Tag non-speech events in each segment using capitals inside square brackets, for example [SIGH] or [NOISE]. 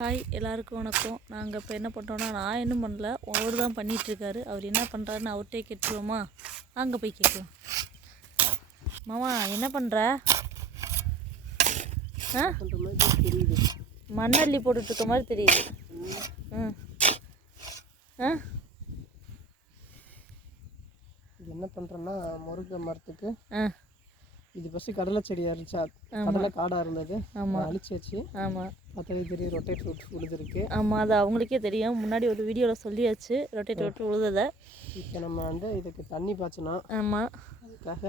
Hi எல்லாருக்கும் வணக்கம். நாங்கள் இப்போ என்ன பண்ணுறோன்னா நான் இன்னும் பண்ணல. அவர் தான் பண்ணிகிட்ருக்காரு அவர் என்ன பண்ணுறாருன்னு அவர்கிட்டே கேட்டுருவோமா? அங்கே போய் கேட்கலாம் மாமா என்ன பண்ணுற ஆ? மண்ணள்ளி போட்டுட்டு இருக்க மாதிரி தெரியுது. ம். ஆ? என்ன பண்ணுறோன்னா முருங்கை மரத்துக்கு ஆ. இது ஃபஸ்ட்டு கடலை செடியாக இருந்துச்சா கடலை காடாக இருந்தது. ஆமாம் அழிச்சு வச்சு ஆமாம் பார்த்தாலே தெரியும் ரொட்டேட் ரூட் உழுதுருக்கு. ஆமாம் அது அவங்களுக்கே தெரியும். முன்னாடி ஒரு வீடியோவில் சொல்லியாச்சு ரொட்டேட் விட்டு உழுததை. இப்போ நம்ம வந்து இதுக்கு தண்ணி பாய்ச்சணும். ஆமாம் அதுக்காக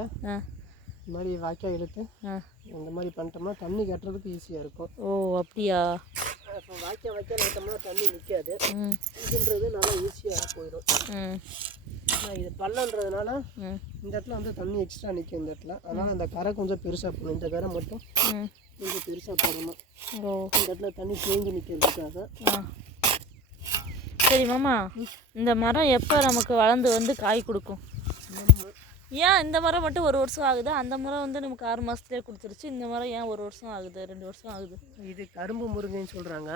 இந்த மாதிரி வாய்க்கால் இழுத்து ஆ. இந்த மாதிரி பண்ணிட்டோம்னா தண்ணி கட்டுறதுக்கு ஈஸியாக இருக்கும். ஓ அப்படியா? இப்போ வாய்க்கால் வாய்க்கால் விட்டோம்னா தண்ணி நிற்காது இதுன்றது நல்லா ஈஸியாக போயிடும். ஆனால் இது பள்ளன்றதுனால இந்த இடத்துல வந்து தண்ணி எக்ஸ்ட்ரா நிற்கும் இந்த இடத்துல. அதனால் அந்த கரை கொஞ்சம் பெருசாக போடணும். இந்த கரை மட்டும் கொஞ்சம் பெருசாக போடணும். இந்த இடத்துல தண்ணி தேங்கி நிற்கிறதுக்காக சரி மாமா இந்த மரம் எப்போ நமக்கு வளர்ந்து வந்து காய் கொடுக்கும்? ஏன் இந்த மரம் மட்டும் ஒரு வருஷம் ஆகுது? அந்த மரம் வந்து நமக்கு ஆறு மாதத்துலேயே கொடுத்துருச்சு. இந்த மரம் ஏன் ஒரு வருஷம் ஆகுது ரெண்டு வருஷம் ஆகுது? இது கரும்பு முருங்கைன்னு சொல்கிறாங்க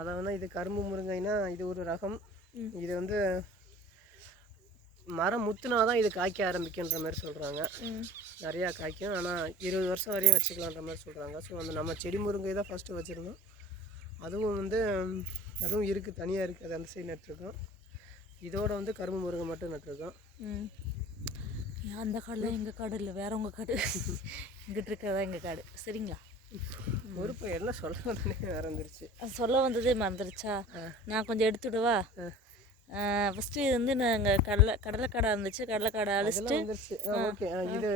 அதை வந்து இது கரும்பு முருங்கைனா இது ஒரு ரகம். இது வந்து மரம் முத்துனா தான் இது காய்க்க ஆரம்பிக்குன்ற மாதிரி சொல்கிறாங்க நிறையா காய்க்கும். ஆனால் இருபது வருஷம் வரையும் வச்சுக்கலான்ற மாதிரி சொல்கிறாங்க ஸோ அந்த நம்ம செடி முருங்கை தான் ஃபஸ்ட்டு வச்சுருந்தோம். அதுவும் வந்து அதுவும் இருக்குது தனியாக இருக்குது அது அந்த சைடு நட்டுருக்கோம். இதோட வந்து கரும்பு முருங்கை மட்டும் நட்டுருக்கோம். அந்த காடில் எங்கள் காடு இல்லை வேற உங்கள் காடு. இங்கிட்டு இருக்கிறதா எங்கள் காடு. சரிங்களா? பொறுப்பு எல்லாம் சொல்கிறதுனே மறந்துருச்சு அது சொல்ல வந்ததே மறந்துருச்சா? நான் கொஞ்சம் எடுத்துவிடவா ஃபஸ்ட்டு இது வந்து நாங்கள் கடலை கடலைக்காடை இருந்துச்சு. கடலைக்காடை அழிச்சிட்டு ஓகே. இது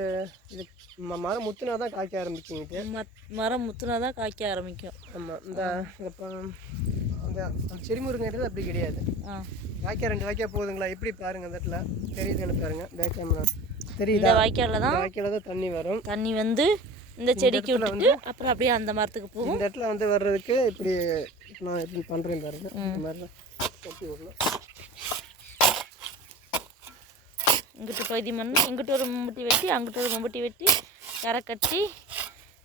இது மரம் முத்துனா தான் காய்க்க ஆரம்பிக்குங்க மத் மரம் முத்துனா தான் காய்க்க ஆரம்பிக்கும். ஆமாம் இந்த அந்த செடி முருங்கைன்றது அப்படி கிடையாது. வாய்க்கா ரெண்டு வாய்க்கா போகுதுங்களா? எப்படி பாருங்க அந்த இடத்துல தெரியுதுன்னு பாருங்க பேக் கேமரா இந்த தெரியுதா வாய்க்காலில் தான் வாய்க்கால தான் தண்ணி வரும். தண்ணி வந்து இந்த செடிக்கு விட்டுட்டு அப்புறம் அப்படியே அந்த மரத்துக்கு போகும். இந்த இடத்துல வந்து வர்றதுக்கு இப்படி நான் எப்படி பண்ணுறேன் பாருங்க. இந்த மாதிரி தான் கட்டி விடணும் இங்கிட்டு பகுதி மண் இங்கிட்டு ஒரு மம்பட்டி வெட்டி அங்கிட்டு ஒரு மம்பட்டி வெட்டி கரை கட்டி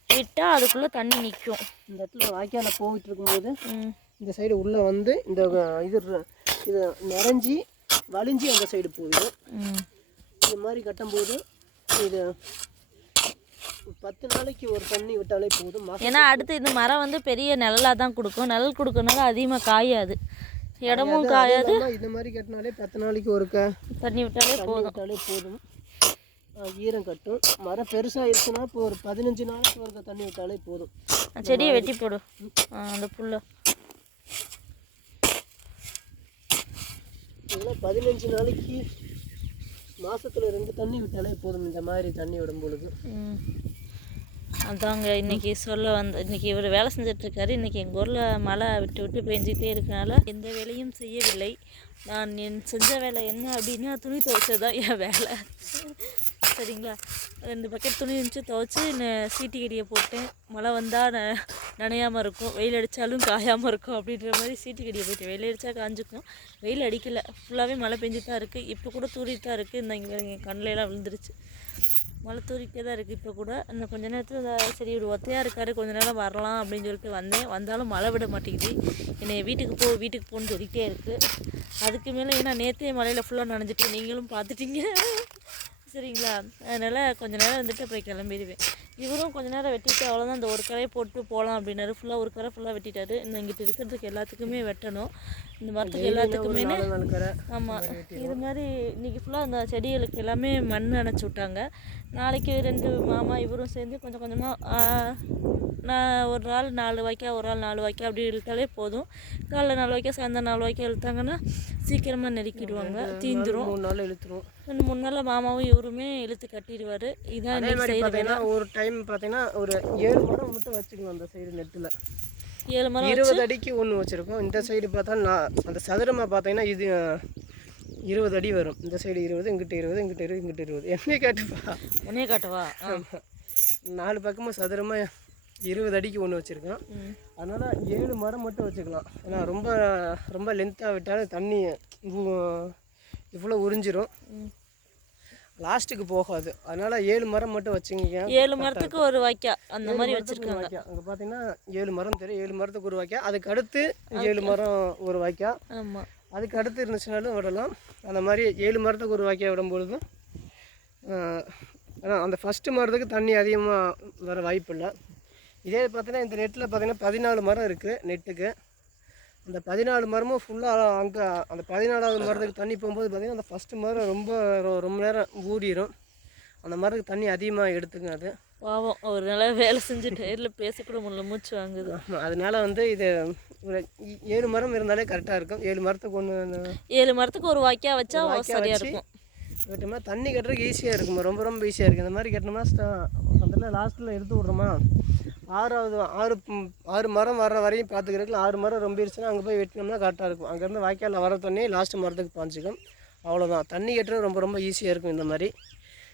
விட்டால் அதுக்குள்ளே தண்ணி நிற்கும் இந்த இடத்துல வாய்க்கால போயிட்டு இருக்கும்போது இந்த சைடு உள்ளே வந்து இந்த இது இது நிறைஞ்சி வலிஞ்சி அந்த சைடு போகுது ம். இது மாதிரி கட்டும்போது இது பத்து நாளைக்கு ஒரு தண்ணி விட்டாலே போதும். ஏன்னா அடுத்து இந்த மரம் வந்து பெரிய நிழலாக தான் கொடுக்கும். நிழல் கொடுக்கறனால அதிகமாக காயாது. இடமும் காயாது. இந்த மாதிரி கட்டினாலே பத்து நாளைக்கு ஒருக்க. தண்ணி விட்டாலே போதும். விட்டாலே போதும். ஈரம் கட்டும். மரம் பெருசாகிடுச்சுன்னா இப்போ ஒரு பதினஞ்சு நாளைக்கு ஒருக்க தண்ணி விட்டாலே போதும். செடியை வெட்டி போடு. அந்த புல்லை. இதெல்லாம் பதினஞ்சு நாளைக்கு மாசத்துல ரெண்டு தண்ணி விட்டாலே போதும். இந்த மாதிரி தண்ணி விடும் பொழுது. அதாங்க இன்னைக்கு சொல்ல வந்த இன்னைக்கு இவர் வேலை செஞ்சிட்ருக்காரு. இன்றைக்கி எங்கள் ஊரில் மழை விட்டு விட்டு பெஞ்சிட்டே இருக்கனால எந்த வேலையும் செய்யவில்லை. நான் என் செஞ்ச வேலை என்ன அப்படின்னா துணி துவைச்சது தான் என் வேலை. சரிங்களா? ரெண்டு பக்கெட் துணி இருந்துச்சு துவைச்சி சீட்டி கடியை போட்டேன். மழை வந்தால் ந நனையாமல் இருக்கும். வெயில் அடித்தாலும் காயாமல் இருக்கும் அப்படின்ற மாதிரி சீட்டி கடியை போயிட்டேன் வெயில் அடித்தா காஞ்சிக்கும் வெயில் அடிக்கலை. ஃபுல்லாகவே மழை பெஞ்சு தான் இருக்குது இப்போ கூட தூரிட்டு தான் இருக்குது இந்த இங்கே என் விழுந்துருச்சு. மழை தூரிக்கிட்டே தான் இருக்குது இப்போ கூட இன்னும் கொஞ்ச நேரத்தில் சரி ஒரு ஒத்தையாக இருக்கார் கொஞ்ச நேரம் வரலாம் அப்படின்னு சொல்லிட்டு வந்தேன். வந்தாலும் மழை விட மாட்டேங்குது. என்னை வீட்டுக்கு போ வீட்டுக்கு போன்னு சொல்லிகிட்டே இருக்குது அதுக்கு மேலே ஏன்னா நேற்றே மழையில் ஃபுல்லாக நனைஞ்சிட்டு நீங்களும் பார்த்துட்டீங்க. சரிங்களா? அதனால் கொஞ்ச நேரம் வந்துட்டு அப்புறம் கிளம்பிடுவேன். இவரும் கொஞ்ச நேரம் வெட்டிட்டு அவ்வளோதான் இந்த ஒரு கரையை போட்டு போகலாம் அப்படின்னாரு. ஃபுல்லாக ஒரு கரை ஃபுல்லாக வெட்டிட்டாரு. இந்த இங்கிட்டு இருக்கிறதுக்கு எல்லாத்துக்குமே வெட்டணும். இந்த மரத்துக்கு எல்லாத்துக்குமே ஆமாம் இது மாதிரி இன்னைக்கு ஃபுல்லாக அந்த செடிகளுக்கு எல்லாமே மண் அணைச்சி விட்டாங்க. நாளைக்கு ரெண்டு மாமா இவரும் சேர்ந்து கொஞ்சம் கொஞ்சமாக நான் ஒரு நாள் நாலு வாய்க்கா ஒரு நாள் நாலு வாய்க்கா அப்படி இழுத்தாலே போதும். காலைல நாலு வாய்க்கா சாயந்தரம் நாலு வாய்க்கா இழுத்தாங்கன்னா சீக்கிரமாக நெருக்கிடுவாங்க. தீந்துரும். மூணு நாள் இழுத்துரும். நாளில் மாமாவும் இவருமே இழுத்து கட்டிடுவார். இதான் அதே மாதிரி பார்த்தீங்கன்னா ஒரு டைம் பார்த்தீங்கன்னா ஒரு ஏழு மரம் மட்டும் வச்சுக்கலாம் அந்த சைடு நெட்டில் ஏழு மரம் இருபது அடிக்கு ஒன்று வச்சுருக்கோம். இந்த சைடு பார்த்தா நான் அந்த சதுரமாக பார்த்தீங்கன்னா இது இருபது அடி வரும். இந்த சைடு இருபது இங்கிட்ட இருபது இங்கிட்ட இருபது இங்கிட்ட இருபது. என்ன கேட்டுப்பா. உன்னே காட்டவா? நாலு பக்கமும் சதுரமாக இருபது அடிக்கு ஒன்று வச்சுருக்கோம். அதனால் ஏழு மரம் மட்டும் வச்சுக்கலாம். ஏன்னா ரொம்ப ரொம்ப லென்த்தாக விட்டாலும் தண்ணி இவ்வளோ உறிஞ்சிரும். லாஸ்ட்டுக்கு போகாது. அதனால ஏழு மரம் மட்டும் வச்சுங்க ஏழு மரத்துக்கு ஒரு வாய்க்கா. அந்த மாதிரி வச்சுருக்காங்க. வாய்க்கா. அங்கே பார்த்தீங்கன்னா ஏழு மரம் தெரியும். ஏழு மரத்துக்கு ஒரு வாய்க்கா. அதுக்கு அடுத்து ஏழு மரம் ஒரு வாய்க்கா. ஆமாம் அதுக்கு அடுத்து இருந்துச்சுனாலும் விடலாம். அந்த மாதிரி ஏழு மரத்துக்கு ஒரு வாய்க்கா விடும்பொழுது ஆனால் அந்த ஃபஸ்ட்டு மரத்துக்கு தண்ணி அதிகமாக வர வாய்ப்பு இல்லை. இதே பார்த்தீங்கன்னா இந்த நெட்டில் பார்த்தீங்கன்னா பதினாலு மரம் இருக்குது நெட்டுக்கு அந்த பதினாலு மரமும் ஃபுல்லாக அங்கே அந்த பதினாலாவது மரத்துக்கு தண்ணி போகும்போது பார்த்தீங்கன்னா அந்த ஃபஸ்ட்டு மரம் ரொம்ப ரொம்ப நேரம் ஊறிடும் அந்த மரத்துக்கு தண்ணி அதிகமாக எடுத்துங்க அது. பாவம் ஒரு நாளா வேலை செஞ்சு டயரில் பேசக்கூட முடியல மூச்சு வாங்குது. அதனால வந்து இது ஒரு ஏழு மரம் இருந்தாலே கரெக்டாக இருக்கும். ஏழு மரத்துக்கு ஒன்று ஏழு மரத்துக்கு ஒரு வாய்க்கா வச்சா சரியா வச்சு இருக்கும். விட்டோம்னா தண்ணி கட்டுறதுக்கு ஈஸியாக இருக்குமா. ரொம்ப ரொம்ப ஈஸியாக இருக்குது இந்த மாதிரி கட்டினோம்னா அதில் லாஸ்ட்டில் எடுத்து விட்றோமா? ஆறாவது ஆறு ஆறு மரம் வர்ற வரையும் பார்த்துக்கிறதுக்கு ஆறு மரம் ரொம்பிருச்சுன்னா அங்கே போய் வெட்டினோம்னா கரெக்டாக இருக்கும். அங்கேருந்து வாய்க்காலில் வர தண்ணி லாஸ்ட் மரத்துக்கு பாஞ்சிக்கும். அவ்வளோதான் தண்ணி கட்டுறது ரொம்ப ரொம்ப ஈஸியாக இருக்கும் இந்த மாதிரி.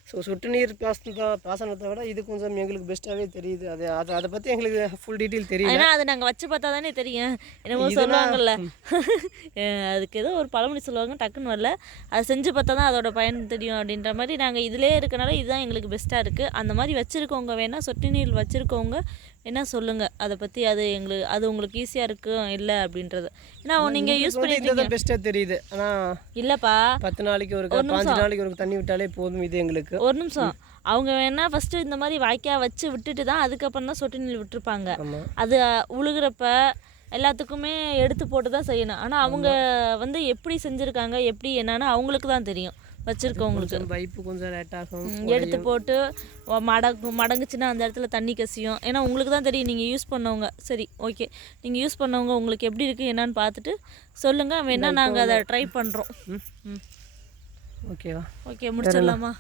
ஸோ சொட்டு நீர் பாசனத்தை பாசனத்தை விட இது கொஞ்சம் எங்களுக்கு பெஸ்ட்டாகவே தெரியுது. அது அது அதை பற்றி எங்களுக்கு ஃபுல் டீட்டெயில் தெரியல. ஏன்னா அது நாங்கள் வச்சு பார்த்தா தானே தெரியும். என்னமோ சொல்லுவாங்கல்ல. [LAUGHS] அதுக்கு ஏதோ ஒரு பழமொழி சொல்லுவாங்க டக்குன்னு வரல. அது செஞ்சு பார்த்தா தான் அதோட பயன் தெரியும் அப்படின்ற மாதிரி நாங்கள் இதிலே இருக்கனால இதுதான் எங்களுக்கு பெஸ்ட்டாக இருக்குது அந்த மாதிரி வச்சுருக்கவங்க வேணால் சொட்டு நீர் வச்சுருக்கவங்க வேணால் சொல்லுங்கள் அதை பற்றி அது எங்களுக்கு அது உங்களுக்கு ஈஸியாக இருக்கும் இல்லை அப்படின்றது. ஏன்னா நீங்கள் யூஸ் இந்த பெஸ்ட்டாக தெரியுது. ஆனால் இல்லைப்பா. பத்து நாளைக்கு ஒரு நாளைக்கு ஒரு தண்ணி விட்டாலே போதும் இது எங்களுக்கு. ஒரு நிமிஷம். அவங்க வேணா ஃபஸ்ட்டு இந்த மாதிரி வாய்க்கா வச்சு விட்டுட்டு தான் அதுக்கப்புறம் தான் சொட்டு நீர் விட்டுருப்பாங்க. அது உழுகுறப்ப எல்லாத்துக்குமே எடுத்து போட்டு தான் செய்யணும். ஆனால் அவங்க வந்து எப்படி செஞ்சுருக்காங்க எப்படி என்னன்னு அவங்களுக்கு தான் தெரியும். வச்சுருக்கவங்களுக்கு. பைப்பு கொஞ்சம் லேட் ஆகும் எடுத்து போட்டு மடங்கு மடங்குச்சுன்னா அந்த இடத்துல தண்ணி கசியும். ஏன்னா உங்களுக்கு தான் தெரியும் நீங்கள் யூஸ் பண்ணவங்க. சரி ஓகே நீங்கள் யூஸ் பண்ணவங்க உங்களுக்கு எப்படி இருக்குது என்னன்னு பார்த்துட்டு சொல்லுங்கள் வேணா நாங்கள் அதை ட்ரை பண்ணுறோம் ஓகேவா? ஓகே முடிச்சிடலாமா?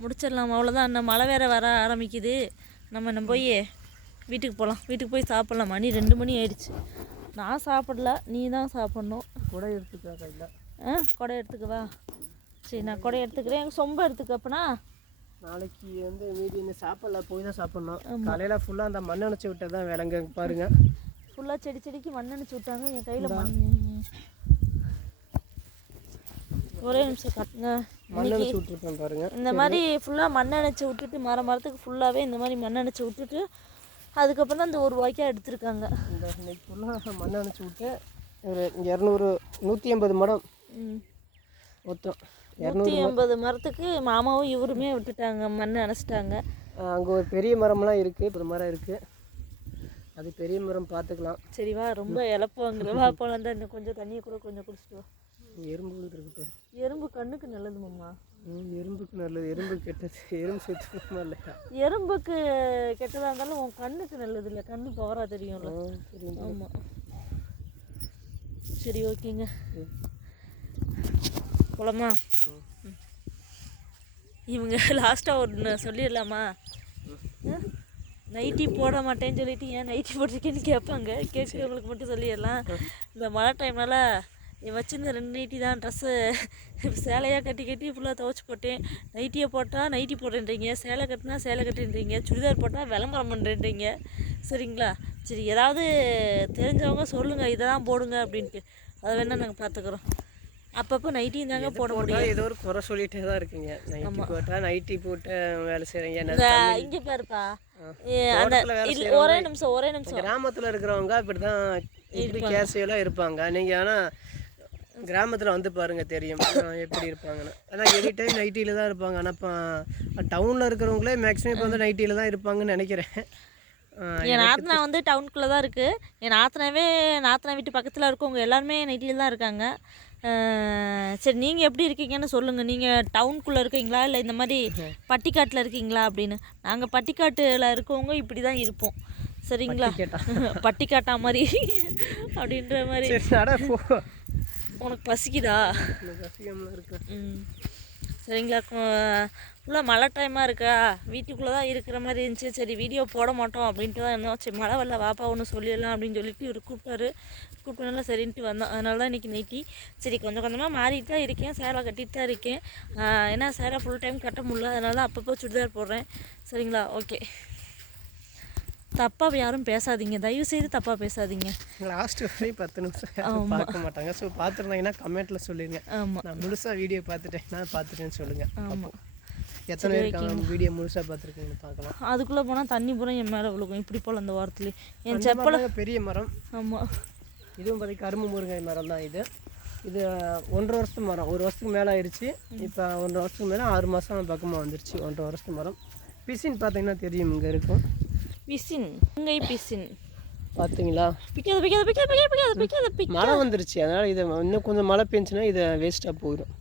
முடிச்சிடலாமா. அவ்வளோதான் இன்னும் மழை வேற வர ஆரம்பிக்குது. நம்ம நம்ம போய் வீட்டுக்கு போகலாம் வீட்டுக்கு போய் சாப்பிட்லாம். மணி ரெண்டு மணி ஆயிடுச்சு. நான் சாப்பிடல. நீ தான் சாப்பிட்ணும். கூட எடுத்துக்கா கையில். ஆ கொடை எடுத்துக்கவா சரி நான் கொடை எடுத்துக்கிறேன். எனக்கு சொம்ப எடுத்துக்க அப்பனா? நாளைக்கு வந்து மீதி இன்னும் சாப்பிடல. போய் தான் சாப்பிட்ணும். காலையில் ஃபுல்லாக அந்த மண் அணைச்சி விட்டது தான் வேலைங்க பாருங்க. ஃபுல்லாக செடி செடிக்கு மண் அணைச்சி விட்டாங்க. என் கையில் மண். ஒரே நிமிஷம் காட்டுங்க. மண் அணைச்சி விட்டுருப்பேன் பாருங்க. இந்த மாதிரி ஃபுல்லாக மண் அணைச்சி விட்டுட்டு மர மரத்துக்கு ஃபுல்லாகவே இந்த மாதிரி மண் அணைச்சி விட்டுட்டு அதுக்கப்புறம் தான் இந்த ஒரு வாய்க்கால் எடுத்திருக்காங்க. இந்த இன்னைக்கு ஃபுல்லாக மண் அணைச்சி விட்டு ஒரு இரநூறு நூற்றி ஐம்பது மடம் ம். மொத்தம் நூற்றி எண்பது மரத்துக்கு மாமாவும் இவருமே விட்டுட்டாங்க மண் அணைச்சிட்டாங்க அங்கே ஒரு பெரிய மரம்லாம் இருக்குது இப்போ மரம் இருக்குது அது பெரிய மரம் பார்த்துக்கலாம் சரி வா ரொம்ப இழப்பாங்கிற வா போலாம் தான் இன்னும் கொஞ்சம் தண்ணியை கூட கொஞ்சம் குடிச்சிட்டு எறும்பு இருக்கு பாரு. எறும்பு கண்ணுக்கு நல்லது மாமா. எறும்புக்கு நல்லது. எறும்பு கெட்டது. எறும்பு சுத்தமாக இல்லையா எறும்புக்கு கெட்டதாக இருந்தாலும் உன் கண்ணுக்கு நல்லது இல்லை கண்ணு பவராக தெரியும்ல. தெரியும் ஆமாம் சரி ஓகேங்க. போலாமா. இவங்க லாஸ்ட்டாக ஒன்று சொல்லிடலாமா? நைட்டி போட மாட்டேன்னு சொல்லிட்டு ஏன் நைட்டி போட்டிருக்கேன்னு கேட்பாங்க. கேட்குறவங்களுக்கு மட்டும் சொல்லிடலாம். இந்த மழை டைம்னால வச்சிருந்த ரெண்டு நைட்டி தான் ட்ரெஸ்ஸு சேலையாக கட்டி கட்டி ஃபுல்லாக துவைச்சி போட்டேன். நைட்டியை போட்டால் நைட்டி போடுறேன்றீங்க. சேலை கட்டினா சேலை கட்டுன்றீங்க சுடிதார் போட்டால் விளம்பரம் பண்ணுறேன்றீங்க சரிங்களா? சரி ஏதாவது தெரிஞ்சவங்க சொல்லுங்கள் இதை தான் போடுங்க அப்படின்ட்டு. அதை வேணால் நாங்கள் பார்த்துக்குறோம் அப்பப்போ நைட்டியும் தாங்க போட முடியும். ஏதோ ஒரு குறை சொல்லிட்டே தான் இருக்கீங்க. நைட்டி போட்டால் நைட்டி போட்டு வேலை செய்கிறீங்க இங்கே பாருப்பா. அந்த ஒரே நிமிஷம் ஒரே நிமிஷம். கிராமத்தில் இருக்கிறவங்க இப்படி தான் இப்படி கேஷுவலாக இருப்பாங்க. நீங்கள் ஆனால் கிராமத்தில் வந்து பாருங்க தெரியும். எப்படி இருப்பாங்கன்னு. ஆனால் எனி டைம் நைட்டியில் தான் இருப்பாங்க. ஆனால் இப்போ டவுனில் இருக்கிறவங்களே மேக்ஸிமம் இப்போ வந்து நைட்டியில் தான் இருப்பாங்கன்னு நினைக்கிறேன். என் நாத்தனா வந்து டவுனுக்குள்ளே தான் இருக்குது என் நாத்தனாவே நாத்தனா வீட்டு பக்கத்தில் இருக்கவங்க எல்லாருமே நைட்டியில் தான் இருக்காங்க. சரி நீங்கள் எப்படி இருக்கீங்கன்னு சொல்லுங்கள் நீங்கள் டவுனுக்குள்ளே இருக்கீங்களா? இல்லை இந்த மாதிரி பட்டிக்காட்டில் இருக்கீங்களா அப்படின்னு. நாங்கள் பட்டிக்காட்டில் இருக்கவங்க இப்படி தான் இருப்போம். சரிங்களா? கேட்டா பட்டிக்காட்டா மாதிரி அப்படின்ற மாதிரி. உனக்கு பசிக்குதா? இருக்கு ம். சரிங்களா ஃபுல்லாக மழை டைமாக இருக்கா? வீட்டுக்குள்ளே தான் இருக்கிற மாதிரி இருந்துச்சு. சரி வீடியோ போட மாட்டோம் அப்படின்ட்டு தான் இருந்தோம். சரி மழை வரல வாப்பா ஒன்று சொல்லிடலாம் அப்படின்னு சொல்லிட்டு இவர் கூப்பிட்டாரு. கூப்பிட்டனால சரின்ட்டு வந்தோம். அதனால தான் இன்றைக்கி நைட்டி சரி கொஞ்சம் கொஞ்சமாக மாறிட்டு தான் இருக்கேன். சேலை கட்டிட்டு தான் இருக்கேன். ஏன்னா சேலை ஃபுல் டைம் கட்ட முடியல. அதனால தான் அப்பப்போ சுடிதார் போடுறேன். சரிங்களா ஓகே தப்பாக யாரும் பேசாதீங்க. தயவு செய்து தப்பாக பேசாதீங்க. லாஸ்ட் வரை பத்து நிமிஷம் பார்க்க மாட்டாங்க. ஸோ பார்த்துருந்தாங்கன்னா கமெண்ட்டில் சொல்லுங்க. ஆமாம் நான் முழுசாக வீடியோ பார்த்துட்டேன். நான் பார்த்துட்டேன்னு சொல்லுங்கள் ஆமாம் எத்தனை இருக்காங்க? வீடியோ முழுசாக பார்த்துருக்கீங்கன்னு பார்க்கலாம். அதுக்குள்ளே போனால் தண்ணி பூரா என் மேலே விழுகும். இப்படி போல் அந்த வாரத்துலேயே என் செப்பல் பெரிய மரம். ஆமாம் இதுவும் பார்த்தீங்கன்னா கரும்பு முருங்கை மரம் தான் இது. இது ஒன்றரை வருஷத்து மரம். ஒரு வருஷத்துக்கு மேலே ஆயிடுச்சு இப்போ ஒன்றரை வருஷத்துக்கு மேலே ஆறு மாதம் பக்கமாக வந்துருச்சு. ஒன்றரை வருஷத்து மரம். பிசின் பார்த்தீங்கன்னா தெரியும் இங்கே இருக்கும். பிசின் உங்கை பிசின் பார்த்தீங்களா பிக்காத பிக்காத பிக்காத பிக்காத பிக்காத பிக்காத பிக் மழை வந்துருச்சு. அதனால் இது இன்னும் கொஞ்சம் மழை பெஞ்சுன்னா இது வேஸ்ட்டாக போயிடும்.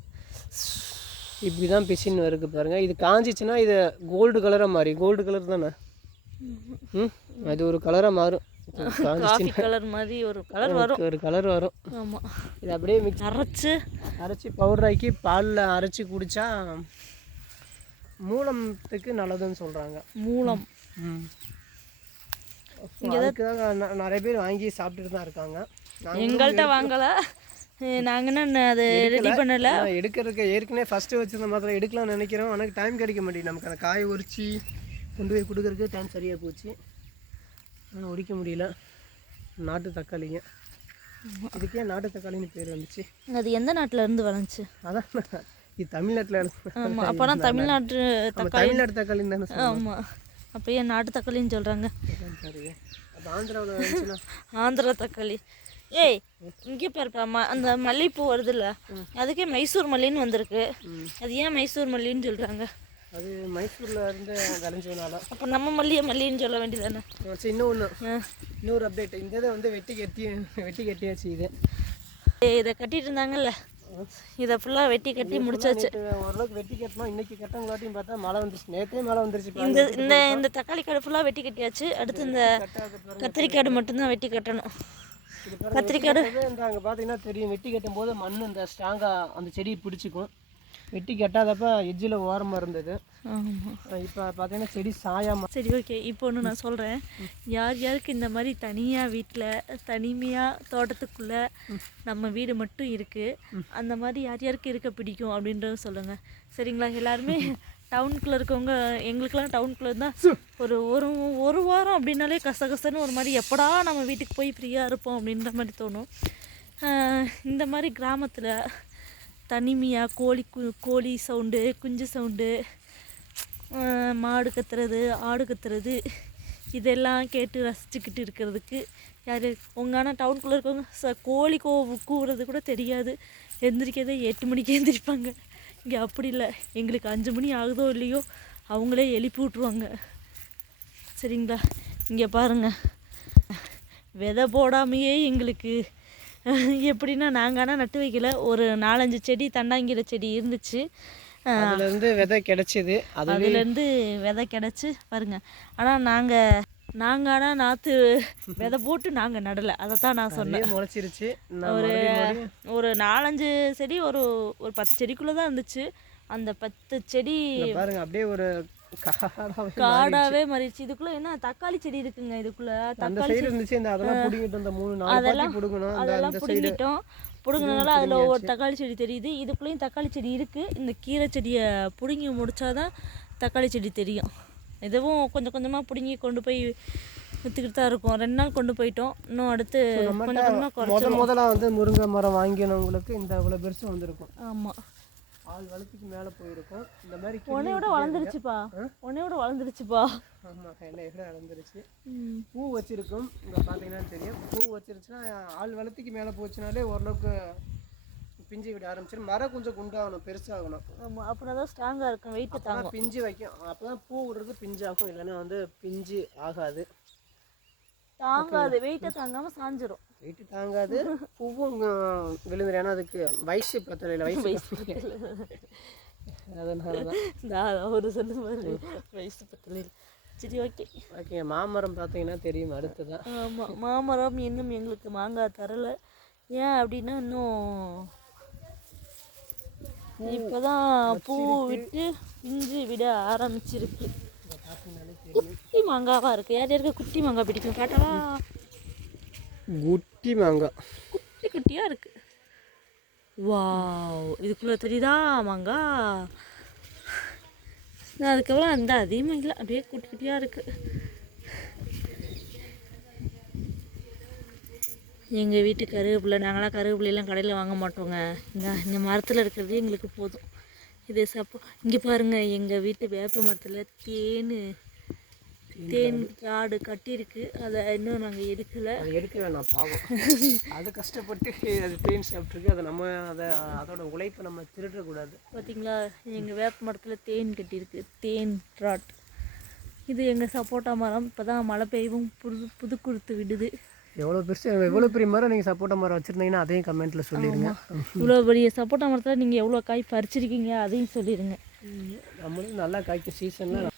இப்படி தான் பிசின் இருக்குது பாருங்கள் இது காஞ்சிச்சுன்னா இது கோல்டு கலராக மாறி. கோல்டு கலர் தானே? ம்? அது ஒரு கலராக மாறும். காஃபி கலர் மாதிரி ஒரு கலர் வரும். ஒரு கலர் வரும். ஆமாம் இது அப்படியே மிக்ஸ் அரைச்சு. அரைச்சி பவுடர் ஆக்கி பாலில் அரைச்சி குடித்தா மூலத்துக்கு நல்லதுன்னு சொல்கிறாங்க மூலம். அதுக்காக ந- நிறைய பேர் வாங்கி சாப்பிட்டுட்டு தான் இருக்காங்க. நாங்க எங்கள்கிட்ட வாங்கலை. நாங்கள் என்ன அதை ரெடி பண்ணலை. எடுக்கிறதுக்கு ஏற்கனவே ஃபஸ்ட்டு வச்சிருந்த மாதிரி எடுக்கலாம்னு நினைக்கிறோம். ஆனால் டைம் கிடைக்க மாட்டேங்குது. நமக்கு அந்த காயை உரிச்சு கொண்டு போய் கொடுக்கறதுக்கு டைம் சரியாக போச்சு. ஆனால் உரிக்க முடியல. நாட்டு தக்காளிங்க. இதுக்கே நாட்டு தக்காளின்னு பேர் வந்துச்சு. அது எந்த நாட்டில் இருந்து வளர்ந்துச்சு? அதான். இது தமிழ்நாட்டில் ஆமாம் [LAUGHS] அப்போனா தமிழ்நாட்டு தமிழ்நாட்டு தக்காளின்னு தானே ஆமாம் அப்போ ஏன் நாட்டு தக்காளின்னு சொல்கிறாங்க ஆந்திரா தக்காளி. ஏய் இங்கே பாருப்பா ம அந்த மல்லிகைப்பூ வருதுல்ல அதுக்கே மைசூர் மல்லின்னு வந்திருக்கு. அது ஏன் மைசூர் மல்லின்னு சொல்கிறாங்க அது மைசூரில் இருந்து விளைஞ்சதுனால. அப்போ நம்ம மல்லியை மல்லின்னு சொல்ல வேண்டியதானே சரி இன்னொன்று இன்னொரு அப்டேட் இந்த இதை வந்து வெட்டி கட்டி வெட்டி கட்டியாச்சு இது. ஏய், இதை கட்டிட்டு இருந்தாங்கல்ல? இதை ஃபுல்லாக வெட்டி கட்டி முடிச்சாச்சு. ஓரளவுக்கு வெட்டி கட்டணும். இன்னைக்கு கட்டங்களாட்டியும் பார்த்தா மழை வந்துருச்சு. நேற்றே மழை வந்துருச்சு இந்த இந்த இந்த தக்காளி காடு ஃபுல்லாக வெட்டி கட்டியாச்சு. அடுத்து இந்த. கத்திரிக்காடு மட்டும்தான் வெட்டி கட்டணும். கத்திரிக்காடு இந்த அங்கே பார்த்தீங்கன்னா தெரியும். வெட்டி கட்டும் போது மண் இந்த ஸ்ட்ராங்காக அந்த செடியை பிடிச்சிக்கும். வெட்டி கட்டாதப்ப எஜ்ஜில் ஓரமாக இருந்தது. இப்போ பார்த்தீங்கன்னா செடி சாயாம. சரி ஓகே இப்போ ஒன்று நான் சொல்கிறேன் யார் யாருக்கு இந்த மாதிரி தனியாக வீட்டில் தனிமையாக தோட்டத்துக்குள்ளே நம்ம வீடு மட்டும் இருக்குது அந்த மாதிரி யார் யாருக்கு இருக்க பிடிக்கும் அப்படின்றத சொல்லுங்கள் சரிங்களா? எல்லாருமே டவுனுக்குள்ளே இருக்கவங்க எங்களுக்கெல்லாம் டவுனுக்குள்ளே இருந்தால் ஒரு ஒரு ஒரு வாரம் அப்படின்னாலே கசகசன்னு ஒரு மாதிரி எப்படா நம்ம வீட்டுக்கு போய் ஃப்ரீயாக இருப்போம் அப்படின்ற மாதிரி தோணும். இந்த மாதிரி கிராமத்தில் தனிமையாக கோழி கு கோழி சவுண்டு குஞ்சு சவுண்டு மாடு கத்துறது ஆடு கத்துறது இதெல்லாம் கேட்டு ரசிச்சுக்கிட்டு இருக்கிறதுக்கு யார் உங்கள் ஆனால் டவுனுக்குள்ளே இருக்கவங்க ச கோழி கோ கூவுறது கூட தெரியாது. எந்திரிக்கிறதே எட்டு மணிக்கு எழுந்திரிப்பாங்க இங்கே அப்படி இல்லை. எங்களுக்கு அஞ்சு மணி ஆகுதோ இல்லையோ அவங்களே எழுப்பி விட்ருவாங்க சரிங்களா? இங்கே பாருங்கள் விதை போடாமையே எங்களுக்கு [LAUGHS] எப்படின்னா நாங்கள் ஆனால் நட்டு வைக்கல. ஒரு நாலஞ்சு செடி தண்டாங்கிற செடி இருந்துச்சு. அதுல இருந்து விதை கிடைச்சிது. அது அதுலேருந்து விதை கிடச்சி பாருங்க. ஆனால் நாங்கள் நாங்கள் ஆனால் நாற்று விதை போட்டு நாங்கள் நடலை. அதை தான் நான் சொன்னேன். முளைச்சிருச்சு. மறுபடியும் ஒரு நாலஞ்சு செடி ஒரு ஒரு பத்து செடிக்குள்ளே தான் இருந்துச்சு. அந்த பத்து செடி பாருங்க அப்படியே ஒரு காடாவே மாறிடுச்சு. இதுக்குள்ளே என்ன தக்காளி செடி இருக்குங்க இதுக்குள்ளே. அந்த தக்காளி சைடு இருந்துச்சு இந்த அதெல்லாம் பிடிங்கிட்டு இந்த மூணு நாலு பாத்தி பிடுங்கணும். அந்த அதெல்லாம் அந்த பிடுங்கிட்டோம். பிடுங்கினால அதில் ஒவ்வொரு தக்காளி செடி தெரியுது. இதுக்குள்ளேயும் தக்காளி செடி இருக்குது இந்த கீரை செடியை பிடுங்கி முடிச்சாதான் தக்காளி செடி தெரியும். இதுவும் கொஞ்சம் கொஞ்சமாக பிடுங்கி கொண்டு போய் விற்றுக்கிட்டு தான் இருக்கும். ரெண்டு நாள் கொண்டு போயிட்டோம். இன்னும் அடுத்து கொஞ்சம் கொஞ்சமாக முதல்ல வந்து முருங்கை மரம் வாங்கினவங்களுக்கு இந்த இவ்வளோ பெருசு வந்திருக்கும். ஆமாம் ஆள் வளர்த்துக்கு மேலே போயிருக்கும். இந்த மாதிரி உன்னையோட வளர்ந்துருச்சுப்பா. உன்னையோட வளர்ந்துருச்சுப்பா. ஆமாம் என்ன விட வளர்ந்துருச்சு. பூ வச்சிருக்கும். இங்கே பார்த்தீங்கன்னா தெரியும். பூ வச்சிருச்சுன்னா ஆள் வளர்த்துக்கு மேலே போச்சுனாலே ஓரளவுக்கு பிஞ்சு விட ஆரம்பிச்சிடும் மரம் கொஞ்சம் குண்டாகணும் பெருசாகணும். ஆமாம் அப்புறம் தான் ஸ்ட்ராங்காக இருக்கும் வெயிட்டு அப்பதான் பிஞ்சு வைக்கும். அப்போ தான் பூ விடுறது பிஞ்சாகும் இல்லைன்னா வந்து பிஞ்சு ஆகாது. தாங்காது வெயிட்டை தாங்காமல் சாஞ்சிரும். வெயிட்டு தாங்காது. பூவும் அஹ், விழுந்துரும். ஏன்னா அதுக்கு வயசு பத்தலையில் வயசு அதனால தான். ஒரு சொல்லு மாதிரி வயசு பத்தலையில் சரி ஓகே. ஓகே மாமரம் பார்த்தீங்கன்னா தெரியும் அடுத்ததான் ஆமாம் மாமரம் இன்னும் எங்களுக்கு மாங்காய் தரல. ஏன் அப்படின்னா இன்னும் இப்போதான் பூ விட்டு பிஞ்சு விட ஆரம்பிச்சிருக்கு. குட்டி மாங்காவா இருக்கு? யார் யாருக்கு குட்டி மாங்காய் பிடிக்கும்? காட்டவா? குட்டி மாங்காய் குட்டி குட்டியாக இருக்கு. வாவ் இதுக்குள்ளே தெரியுதா மாங்காய் அதுக்கப்புறம் அந்த அதிகமாக இல்லை அப்படியே குட்டி குட்டியாக இருக்குது எங்கள் வீட்டு கருவேப்பிலை நாங்களாம் கருவேப்பிலையெல்லாம் கடையில் வாங்க மாட்டோங்க. இந்த இந்த மரத்தில் இருக்கிறது எங்களுக்கு போதும். இது சப்போ இங்கே பாருங்கள் எங்கள் வீட்டு வேப்ப மரத்தில் தேன் தேன் காடு கட்டியிருக்கு. அதை இன்னும் நாங்கள் எடுக்கலை. அது எடுக்க வேணாம் பாவம். [LAUGHS] அது கஷ்டப்பட்டு அது தேன் சாப்பிட்ருக்கு அதை நம்ம அதை அதோட உழைப்பை நம்ம திருடக்கூடாது. பார்த்தீங்களா எங்கள் வேப்ப மரத்தில் தேன் கட்டியிருக்கு. தேன் ராட் இது எங்கள் சப்போட்டா மரம். இப்போ தான் மழை பெய்யவும் புது புது குடுத்து விடுது. எவ்வளோ பெருசு எவ்வளோ பெரிய மரம் நீங்கள் சப்போட்டா மரம் வச்சுருந்தீங்கன்னா அதையும் கமெண்ட்டில் சொல்லிடுங்க இவ்வளோ பெரிய சப்போட்டா மரத்தில் நீங்கள் எவ்வளோ காய் பறிச்சிருக்கீங்க அதையும் சொல்லிடுங்க நம்மளும் நல்லா காய்க்கும் சீசனில்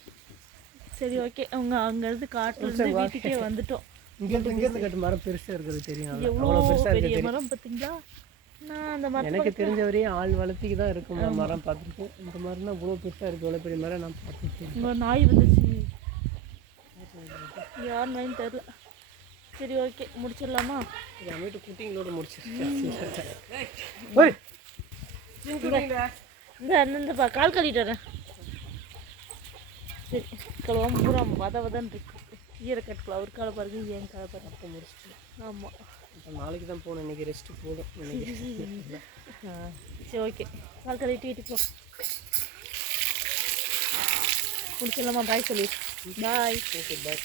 சரி ஓகே அவங்க அங்கேருந்து காட்டுலேருந்து வீட்டுக்கே வந்துட்டோம் இங்கேருந்து இங்கேருந்து கட்டு மரம் பெருசாக இருக்கிறது தெரியும். எவ்வளோ பெரிய மரம் பார்த்தீங்களா நான் அந்த மரம் எனக்கு தெரிஞ்ச வரையும் ஆள் வளர்த்திக்கு தான் இருக்கும் மரம் மரம் பார்த்துருக்கேன் இந்த மரம்னா இவ்வளோ பெருசாக இருக்குது இவ்வளோ பெரிய மரம் நான் பார்த்துருக்கேன் உங்கள் நாய் வந்துச்சு யார் நாயின்னு தெரில சரி ஓகே முடிச்சிடலாமா என் வீட்டு குட்டிங்களோட முடிச்சிருக்கேன் இந்த கால் கழுவிட்டு வரேன் கழுவாம பூரா வத வதன்னு இருக்கு. ஈர கட்டுக்கலாம் ஒரு காலை பாருங்க ஏன் காலை பாருங்க. அப்போ முடிச்சிட்டு ஆமாம் இப்போ நாளைக்கு தான் போகணும். இன்னைக்கு ரெஸ்ட்டு போதும் இன்னைக்கு சரி ஓகே கால் கழுவிட்டு வீட்டுக்கு போ. முடிச்சிடலாமா? பாய் சொல்லி. Bye okay bye